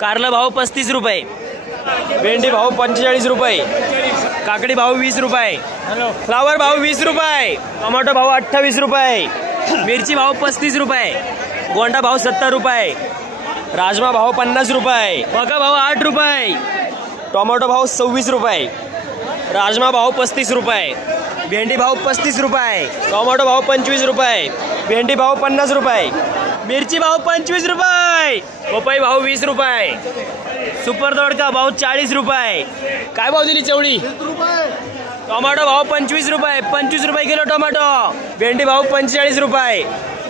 कारला भाव 35 रुपये, भेंडी भाव 45 रुपये, काकडी भाव 20 रुपये, फ्लावर भाव 20 रुपये, टोमॅटो भाव 28 रुपये, मिरची भाव 35 रुपये, गोंडा भाव 70 रुपये, राजमा भाव 50 रुपये, मका भाव 8 रुपये, टोमॅटो भाव 26 रुपये, राजमा भाव 35 रुपये, भेंडी भाव 35 रुपये, टोमॅटो भाव 25 रुपये, भेंडी भाव 50 रुपये, मिरची भाव 25 रुपये, पपई भाव 20 रुपये, सुपर दोडका भाव 40 रुपये. काय भाव दिली चवळी? टोमॅटो भाव 25 रुपये, 25 रुपये किलो टोमॅटो, भेंडी भाव 45 रुपये,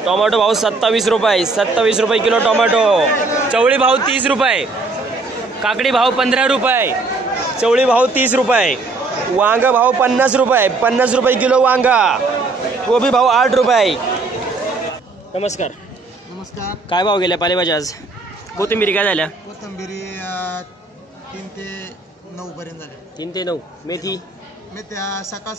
टोमॅटो भाव 27 रुपये, 27 रुपये किलो टोमॅटो, चवळी भाव 30 रुपये, काकडी भाव 15 रुपये, चवळी भाव 30 रुपये, वांग भाव 50 रुपये, 50 रुपये किलो वांगा, कोबी भाव 8 रुपये. नमस्कार. नमस्कार. काय भाव गेल्या पालेभाज्या आज? कोथिंबिरी काय झाल्या? कोथिंबिरी 3 ते 9 पर्यंत झाल्या. 3 ते 9. मेथी त्या सकाळ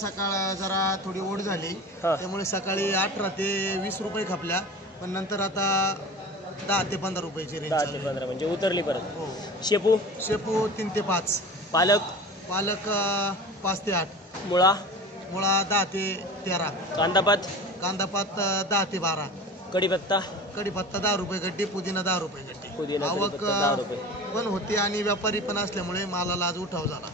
जरा थोडी ओढ झाली, त्यामुळे सकाळी 18 ते 20 रुपये खपल्या, पण नंतर आता 10 ते 15 रुपयाची रेंज. 10 ते 15 म्हणजे उतरली परत. हो. शेपू 3 ते 5. पालक 5 ते 8. मुळा 10 ते 13. कांदापात 10 ते 12. कढीपत्ता 10 रुपये गड्डी, पुदिना 10 रुपये गड्डी. आवक पण होती आणि व्यापारी पण असल्यामुळे मालाला आज उठाव झाला.